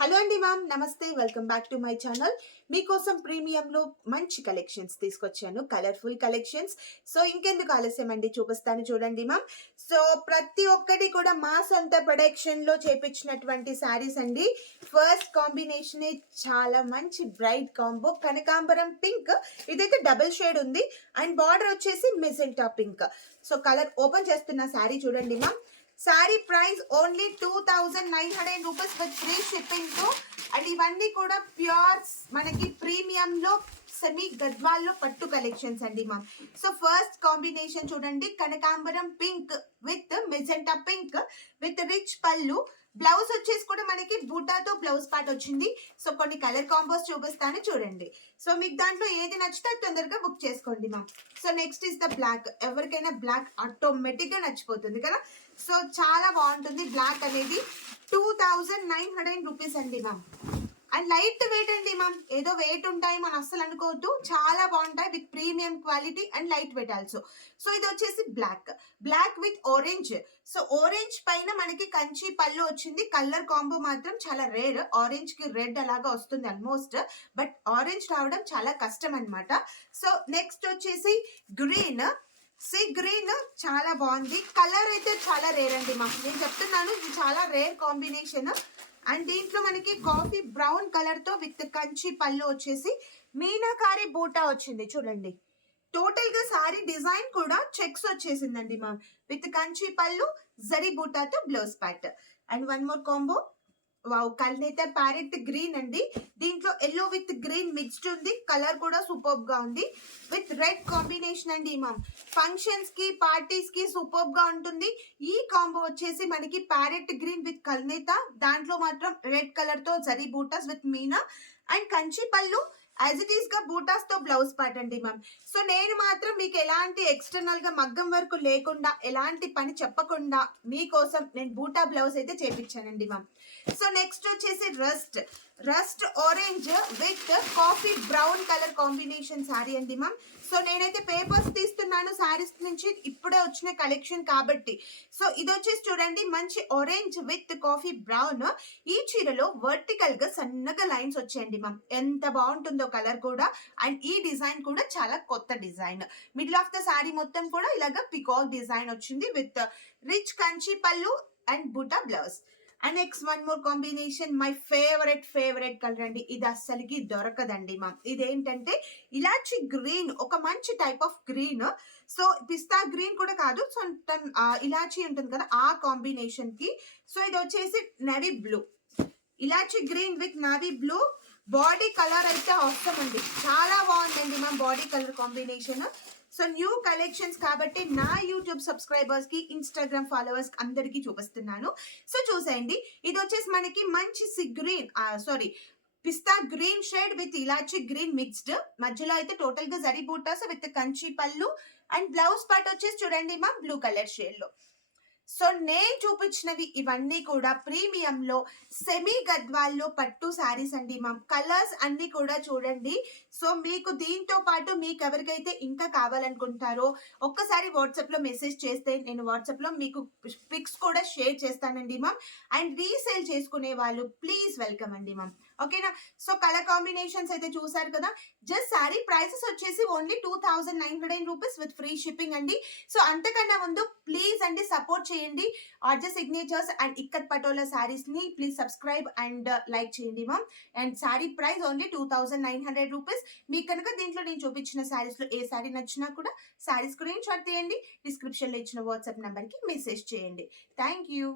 Hello అండి ma'am, నమస్తే. Welcome back to my channel. మీకోసం ప్రీమియంలో మంచి కలెక్షన్స్ తీసుకొచ్చాను, కలర్ఫుల్ కలెక్షన్స్. సో ఇంకెందుకు ఆలస్యం అండి, చూపిస్తాను చూడండి మ్యామ్. సో ప్రతి ఒక్కటి కూడా మా సొంత ప్రొడక్షన్లో చేపించినటువంటి శారీస్ అండి. ఫస్ట్ కాంబినేషనే చాలా మంచి బ్రైట్ కాంబో, కనకాంబరం పింక్. ఇదైతే డబుల్ షేడ్ ఉంది అండ్ బార్డర్ వచ్చేసి magenta pink. So colour open చేస్తున్న శారీ చూడండి ma'am. Sari price only 2900 rupees with free shipping తో. అండ్ ఇవన్నీ కూడా ప్యూర్ మనకి ప్రీమియంలో సెమీ గద్వాల్లో పట్టు కలెక్షన్స్ అండి మ్యామ్. సో ఫస్ట్ కాంబినేషన్ చూడండి, కనకాంబరం pink with magenta pink with rich పళ్ళు. బ్లౌజ్ వచ్చేసి కూడా మనకి బూటాతో బ్లౌజ్ పార్ట్ వచ్చింది. సో కొన్ని కలర్ కాంబోస్ చూపిస్తాను చూడండి. సో మీకు దాంట్లో ఏది నచ్చితే తొందరగా బుక్ చేసుకోండి ma'am. So next is the black. ఎవరికైనా బ్లాక్ ఆటోమేటిక్ గా నచ్చిపోతుంది కదా. సో చాలా బాగుంటుంది బ్లాక్ అనేది. 2900 రూపీస్ అండి మ్యామ్. అండ్ లైట్ వెయిట్ అండి మ్యామ్, ఏదో వెయిట్ ఉంటాయి మనం అస్సలు అనుకోవద్దు, చాలా బాగుంటాయి with premium quality and light weight also. So ఇది వచ్చేసి black with orange. So orange పైన మనకి కంచి పళ్ళు వచ్చింది. కలర్ కాంబో మాత్రం చాలా రేర్. ఆరెంజ్ కి రెడ్ అలాగా వస్తుంది ఆల్మోస్ట్, బట్ ఆరెంజ్ రావడం చాలా కష్టం అనమాట. సో నెక్స్ట్ వచ్చేసి గ్రీన్. గ్రీన్ చాలా బాగుంది. కలర్ అయితే చాలా రేర్ అండి మాకు, నేను చెప్తున్నాను ఇది చాలా రేర్ కాంబినేషన్. అండ్ దీంట్లో మనకి కాఫీ బ్రౌన్ కలర్ తో విత్ కంచి పళ్ళు వచ్చేసి మీనాకారి బూటా వచ్చింది చూడండి. టోటల్ గా సారీ డిజైన్ కూడా చెక్స్ వచ్చేసిందండి మ్యామ్, విత్ కంచి పళ్ళు జరీ బూటాతో blouse part. And one more combo, wow, కల్నేత ప్యారెట్ గ్రీన్ అండి. దీంట్లో ఎల్లో విత్ గ్రీన్ మిక్స్డ్ ఉంది. కలర్ కూడా సూపర్బ్ గా ఉంది విత్ రెడ్ కాంబినేషన్ అండి మ్యామ్. ఫంక్షన్స్ కి పార్టీస్ కి సూపర్బ్ గా ఉంటుంది. ఈ కాంబో వచ్చేసి మనకి ప్యారెట్ గ్రీన్ విత్ కల్నేత, దాంట్లో మాత్రం రెడ్ కలర్ తో జరీ బూటాస్ విత్ మీనా అండ్ కంచి పళ్ళు యాజ్ ఇట్ ఈస్ గా బూటాస్ తో బ్లౌజ్ పార్ట్ అండి మ్యామ్. సో నేను మాత్రం మీకు ఎలాంటి ఎక్స్టర్నల్ గా మగ్గం వర్క్ లేకుండా, ఎలాంటి పని చెప్పకుండా మీకోసం నేను బూటా బ్లౌజ్ అయితే చేపించానండి మ్యామ్. సో నెక్స్ట్ వచ్చేసి rust orange with coffee brown colour combination sari అండి మ్యామ్. సో నేనైతే పేపర్స్ తీస్తున్నాను శారీస్ నుంచి, ఇప్పుడే వచ్చిన కలెక్షన్ కాబట్టి. సో ఇది వచ్చేసి చూడండి, మంచి ఆరెంజ్ విత్ కాఫీ బ్రౌన్. ఈ చీరలో వర్టికల్ గా సన్నగా లైన్స్ వచ్చాయండి మ్యామ్, ఎంత బాగుంటుందో కలర్ కూడా. అండ్ ఈ డిజైన్ కూడా చాలా కొత్త design. Middle of the sari మొత్తం కూడా ఇలాగా పికాక్ డిజైన్ వచ్చింది విత్ రిచ్ కంచి పళ్ళు అండ్ బూటా blouse. And next one more combination, my favourite colour అండి. ఇది అస్సలకి దొరకదండి మ్యామ్. ఇదేంటంటే ఇలాచి గ్రీన్, ఒక మంచి type of green. So pista green కూడా కాదు, సో ఇలాచి ఉంటుంది కదా ఆ కాంబినేషన్ కి. సో ఇది వచ్చేసి నేవీ బ్లూ, ఇలాచి green with navy blue. Body colour అయితే అవసరం అండి, చాలా బాగుందండి ma'am body colour combination. So new collections కాబట్టి నా యూట్యూబ్ సబ్స్క్రైబర్స్ కి, ఇన్స్టాగ్రామ్ ఫాలోవర్స్ అందరికి చూపిస్తున్నాను. సో చూసేయండి, ఇది వచ్చేసి మనకి మంచి పిస్తా గ్రీన్ షేడ్ విత్ ఇలాచి గ్రీన్ మిక్స్డ్. మధ్యలో అయితే టోటల్ గా జరీ బూటాస్ విత్ కంచి పళ్ళు అండ్ బ్లౌజ్ పార్ట్ వచ్చేసి చూడండి మా బ్లూ కలర్ షేడ్ లో. సో నేను చూపించినవి ఇవన్నీ కూడా ప్రీమియంలో సెమీ గద్వాల్లో పట్టు శారీస్ అండి మ్యామ్. కలర్స్ అన్ని కూడా చూడండి. సో మీకు దీంతో పాటు మీకు ఎవరికైతే ఇంకా కావాలనుకుంటారో ఒక్కసారి వాట్సాప్ లో మెసేజ్ చేస్తే నేను వాట్సాప్ లో మీకు పిక్స్ కూడా షేర్ చేస్తానండి మ్యామ్. అండ్ రీసేల్ చేసుకునే వాళ్ళు ప్లీజ్ వెల్కమ్ అండి మ్యామ్, ఓకేనా. సో కలర్ కాంబినేషన్స్ అయితే చూసారు కదా. జస్ట్ శారీ ప్రైసెస్ వచ్చేసి only 2900 rupees with free shipping అండి. సో అంతకన్నా ముందు ప్లీజ్ అండి సపోర్ట్ చేయండి RJ signatures and ikat patola saris ని. ప్లీజ్ సబ్స్క్రైబ్ అండ్ లైక్ చేయండి ma'am. And sari price only 2900 rupees. మీకు కనుక దీంట్లో నేను చూపించిన శారీస్ లో ఏ శారీ నచ్చినా కూడా శారీ స్క్రీన్ షాట్ తీయండి, డిస్క్రిప్షన్ లో ఇచ్చిన వాట్సాప్ నెంబర్ కి మెసేజ్ చేయండి. Thank you.